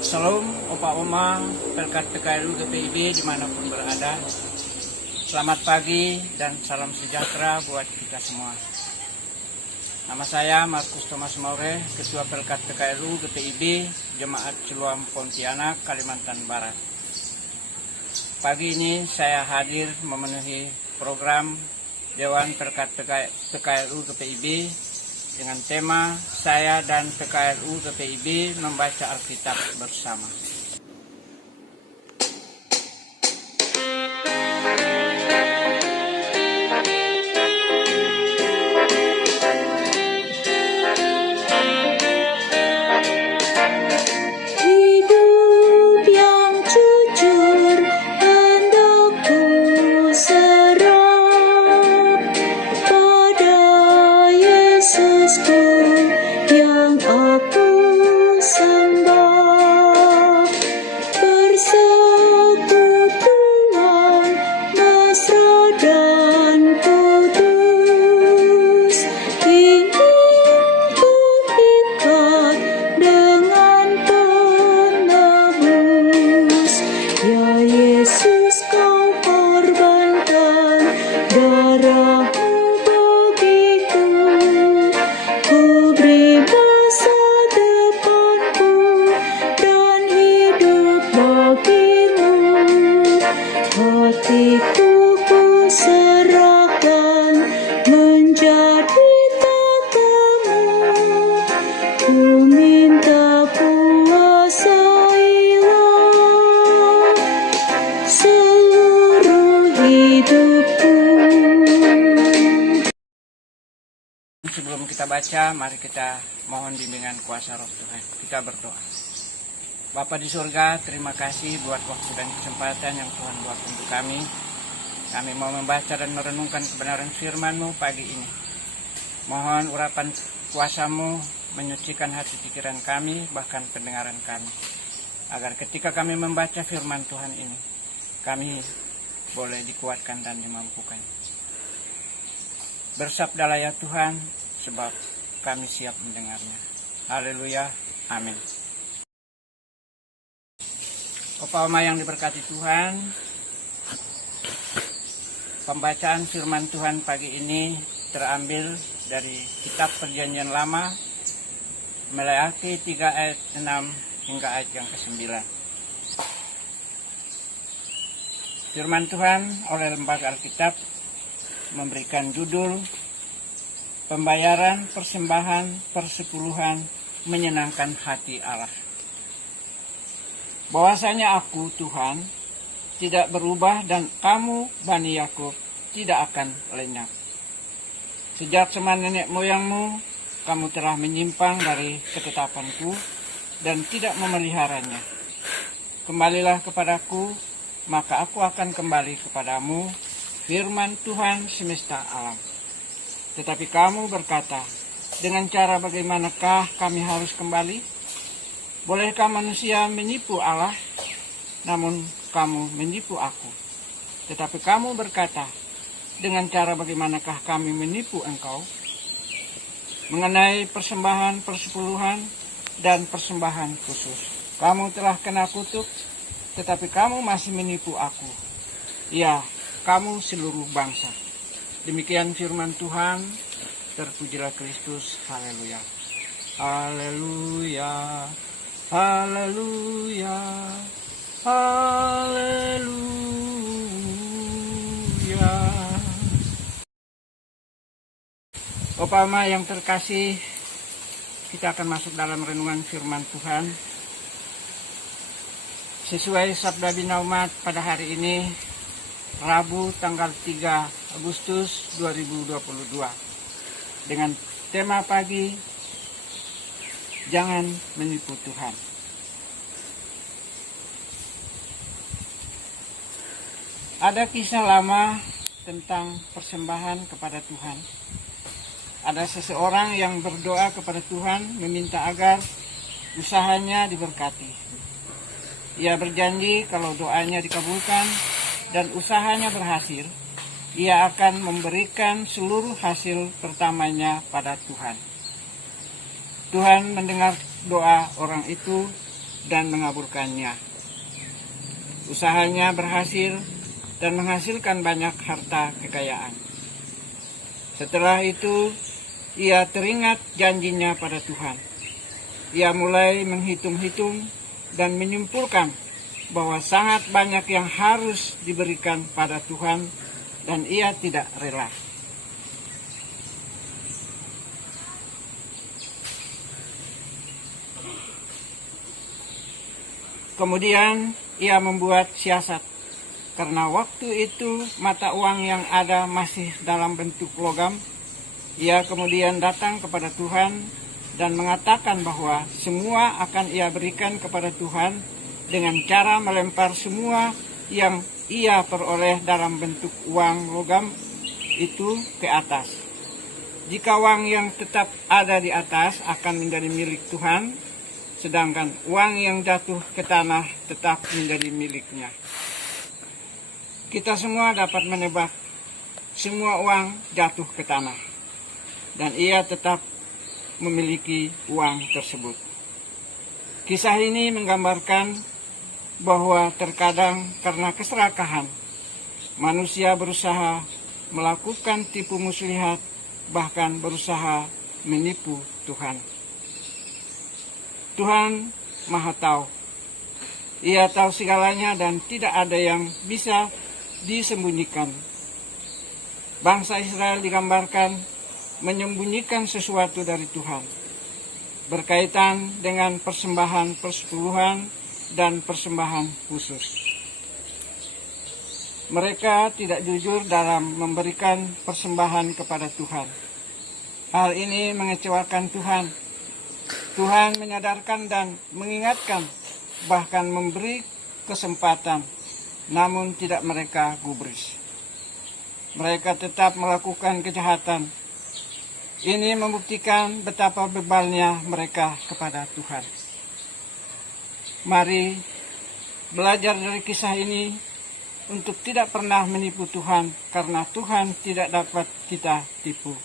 Salam Opa Oma, berkat PKLU GPIB dimanapun berada. Selamat pagi dan salam sejahtera buat kita semua. Nama saya Markus Thomas Maure, Ketua Pelkat PKLU GPIB Jemaat Siloam Pontianak, Kalimantan Barat. Pagi ini saya hadir memenuhi program Dewan Pelkat PKLU GPIB dengan tema saya dan PKLU GPIB membaca Alkitab bersama. Sebelum kita baca, mari kita mohon bimbingan kuasa roh Tuhan. Kita berdoa. Bapa di surga, terima kasih buat waktu dan kesempatan yang Tuhan buat untuk kami. Kami mau membaca dan merenungkan kebenaran firman-Mu pagi ini. Mohon urapan kuasa-Mu menyucikan hati pikiran kami, bahkan pendengaran kami. Agar ketika kami membaca firman Tuhan ini, kami boleh dikuatkan dan dimampukan. Bersabdalah ya Tuhan, sebab kami siap mendengarnya. Haleluya, amin. Opa Oma yang diberkati Tuhan, pembacaan firman Tuhan pagi ini terambil dari kitab Perjanjian Lama, Maleakhi 3 ayat 6 hingga ayat yang ke-9. Firman Tuhan oleh Lembaga Alkitab memberikan judul Pembayaran Persembahan Persepuluhan Menyenangkan Hati Allah. Bahwasanya aku Tuhan tidak berubah dan kamu Bani Yakub tidak akan lenyap. Sejak zaman nenek moyangmu kamu telah menyimpang dari ketetapanku dan tidak memeliharanya. Kembalilah kepadaku, maka aku akan kembali kepadamu, firman Tuhan semesta alam. Tetapi kamu berkata, dengan cara bagaimanakah kami harus kembali? Bolehkah manusia menipu Allah? Namun kamu menipu aku. Tetapi kamu berkata, dengan cara bagaimanakah kami menipu engkau? Mengenai persembahan persepuluhan dan persembahan khusus. Kamu telah kena kutuk, tetapi kamu masih menipu aku. Ya, kamu seluruh bangsa. Demikian firman Tuhan, terpujilah Kristus, haleluya. Haleluya, haleluya, haleluya. Opa Oma yang terkasih, kita akan masuk dalam renungan firman Tuhan. Sesuai sabda bina umat pada hari ini, Rabu tanggal 3 Agustus 2022 dengan tema pagi, jangan menipu Tuhan. Ada kisah lama tentang persembahan kepada Tuhan. Ada seseorang yang berdoa kepada Tuhan meminta agar usahanya diberkati. Ia berjanji kalau doanya dikabulkan dan usahanya berhasil, ia akan memberikan seluruh hasil pertamanya pada Tuhan. Tuhan mendengar doa orang itu dan mengaburkannya. Usahanya berhasil dan menghasilkan banyak harta kekayaan. Setelah itu, ia teringat janjinya pada Tuhan. Ia mulai menghitung-hitung dan menyimpulkan bahwa sangat banyak yang harus diberikan pada Tuhan dan ia tidak rela. Kemudian ia membuat siasat, karena waktu itu mata uang yang ada masih dalam bentuk logam. Ia kemudian datang kepada Tuhan dan mengatakan bahwa semua akan ia berikan kepada Tuhan dengan cara melempar semua yang ia peroleh dalam bentuk uang logam itu ke atas. Jika uang yang tetap ada di atas akan menjadi milik Tuhan, sedangkan uang yang jatuh ke tanah tetap menjadi miliknya. Kita semua dapat menebak semua uang jatuh ke tanah, dan ia tetap memiliki uang tersebut. Kisah ini menggambarkan bahwa terkadang karena keserakahan, manusia berusaha melakukan tipu muslihat, bahkan berusaha menipu Tuhan. Tuhan Maha Tahu. Ia tahu segalanya dan tidak ada yang bisa disembunyikan. Bangsa Israel digambarkan menyembunyikan sesuatu dari Tuhan, berkaitan dengan persembahan persepuluhan dan persembahan khusus. Mereka tidak jujur dalam memberikan persembahan kepada Tuhan. Hal ini mengecewakan Tuhan. Tuhan menyadarkan dan mengingatkan, bahkan memberi kesempatan, namun tidak mereka gubris. Mereka tetap melakukan kejahatan. Ini membuktikan betapa bebalnya mereka kepada Tuhan. Mari belajar dari kisah ini untuk tidak pernah menipu Tuhan, karena Tuhan tidak dapat kita tipu.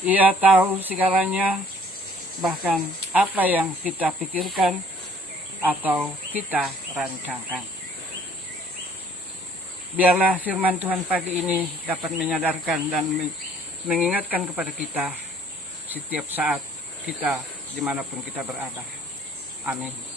Ia tahu segalanya, bahkan apa yang kita pikirkan atau kita rancangkan. Biarlah firman Tuhan pagi ini dapat menyadarkan dan mengingatkan kepada kita setiap saat kita dimanapun kita berada. Amin.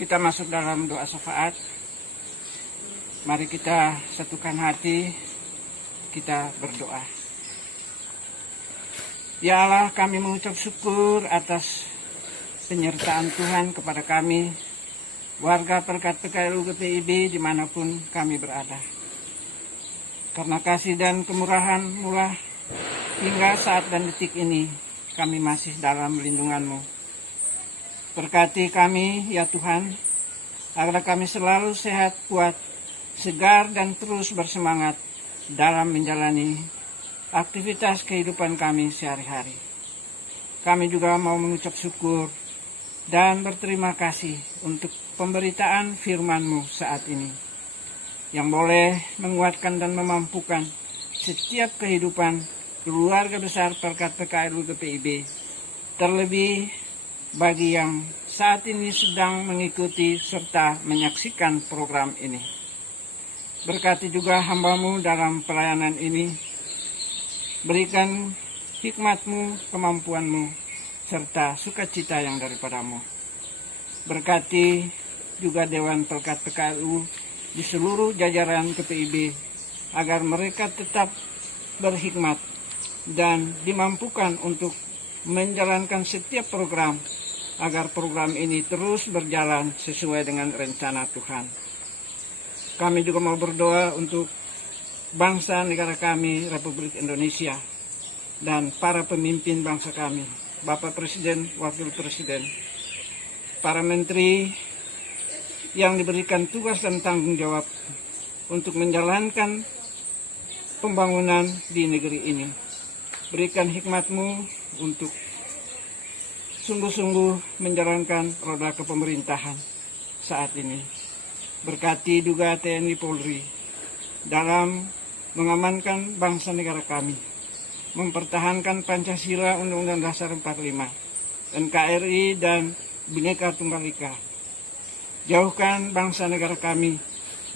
Kita masuk dalam doa syafaat. Mari kita satukan hati, kita berdoa. Ya Allah, kami mengucap syukur atas penyertaan Tuhan kepada kami, warga Perkat PKLU GPIB dimanapun kami berada. Karena kasih dan kemurahan mula hingga saat dan detik ini, kami masih dalam lindungan-Mu. Berkati kami, ya Tuhan, agar kami selalu sehat, kuat, segar, dan terus bersemangat dalam menjalani aktivitas kehidupan kami sehari-hari. Kami juga mau mengucap syukur dan berterima kasih untuk pemberitaan firman-Mu saat ini. yang boleh menguatkan dan memampukan setiap kehidupan keluarga besar Pelkat PKRU GPIB, terlebih bagi yang saat ini sedang mengikuti serta menyaksikan program ini. Berkati juga hamba-Mu dalam pelayanan ini, berikan hikmat-Mu, kemampuan-Mu, serta sukacita yang daripada-Mu. Berkati juga Dewan Pelkat PKRU di seluruh jajaran GPIB, agar mereka tetap berhikmat dan dimampukan untuk menjalankan setiap program, agar program ini terus berjalan sesuai dengan rencana Tuhan. Kami juga mau berdoa untuk bangsa negara kami, Republik Indonesia, dan para pemimpin bangsa kami, Bapak Presiden, Wakil Presiden, para menteri yang diberikan tugas dan tanggung jawab untuk menjalankan pembangunan di negeri ini. Berikan hikmat-Mu untuk sungguh-sungguh menjalankan roda kepemerintahan saat ini. Berkati juga TNI Polri dalam mengamankan bangsa negara kami, mempertahankan Pancasila, Undang-Undang Dasar 45, NKRI, dan Bhinneka Tunggal Ika. Jauhkan bangsa negara kami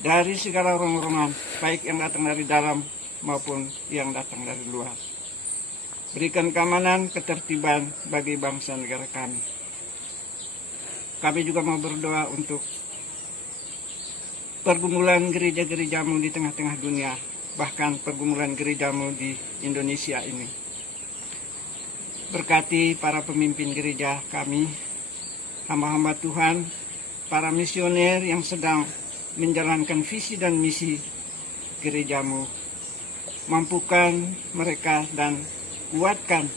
dari segala rong-rongan, baik yang datang dari dalam maupun yang datang dari luar. Berikan keamanan, ketertiban bagi bangsa negara kami. Kami juga mau berdoa untuk pergumulan gereja-gereja-Mu di tengah-tengah dunia, bahkan pergumulan gereja-Mu di Indonesia ini. Berkati para pemimpin gereja kami, hamba-hamba Tuhan, para misioner yang sedang menjalankan visi dan misi gereja-Mu. Mampukan mereka dan kuatkan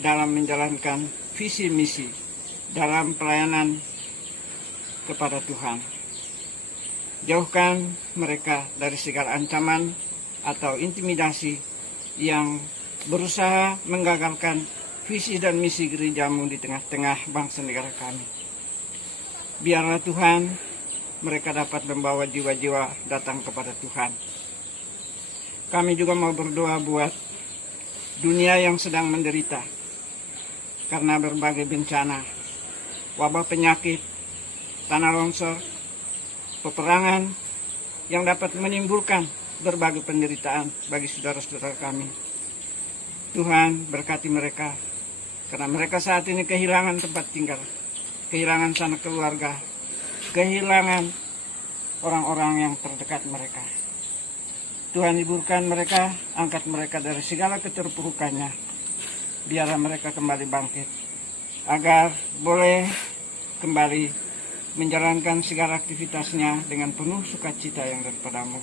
dalam menjalankan visi misi dalam pelayanan kepada Tuhan. Jauhkan mereka dari segala ancaman atau intimidasi yang berusaha menggagalkan visi dan misi gereja-Mu di tengah-tengah bangsa negara kami. Biarlah Tuhan, mereka dapat membawa jiwa-jiwa datang kepada Tuhan. Kami juga mau berdoa buat dunia yang sedang menderita karena berbagai bencana, wabah penyakit, tanah longsor, peperangan yang dapat menimbulkan berbagai penderitaan bagi saudara-saudara kami. Tuhan, berkati mereka, karena mereka saat ini kehilangan tempat tinggal, kehilangan sanak keluarga, kehilangan orang-orang yang terdekat mereka. Tuhan, hiburkan mereka, angkat mereka dari segala keterpurukannya. Biarlah mereka kembali bangkit, agar boleh kembali menjalankan segala aktivitasnya dengan penuh sukacita yang daripada-Mu.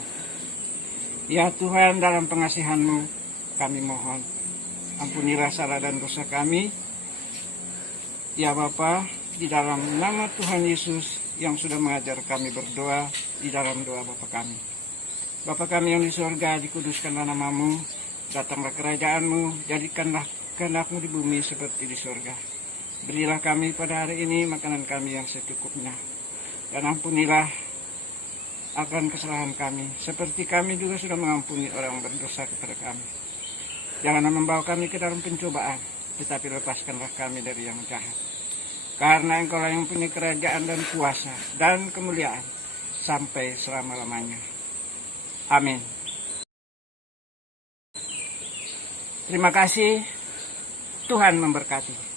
Ya Tuhan, dalam pengasihan-Mu, kami mohon, ampunilah salah dan dosa kami. Ya Bapa, di dalam nama Tuhan Yesus yang sudah mengajar kami berdoa di dalam doa Bapa kami. Bapa kami yang di surga, dikuduskanlah nama-Mu, datanglah kerajaan-Mu, jadikanlah kehendak-Mu di bumi seperti di surga. Berilah kami pada hari ini makanan kami yang secukupnya, dan ampunilah akan kesalahan kami, seperti kami juga sudah mengampuni orang berdosa kepada kami. Janganlah membawa kami ke dalam pencobaan, tetapi lepaskanlah kami dari yang jahat. Karena Engkau-lah yang punya kerajaan dan kuasa dan kemuliaan sampai selama-lamanya. Amin. Terima kasih. Tuhan memberkati.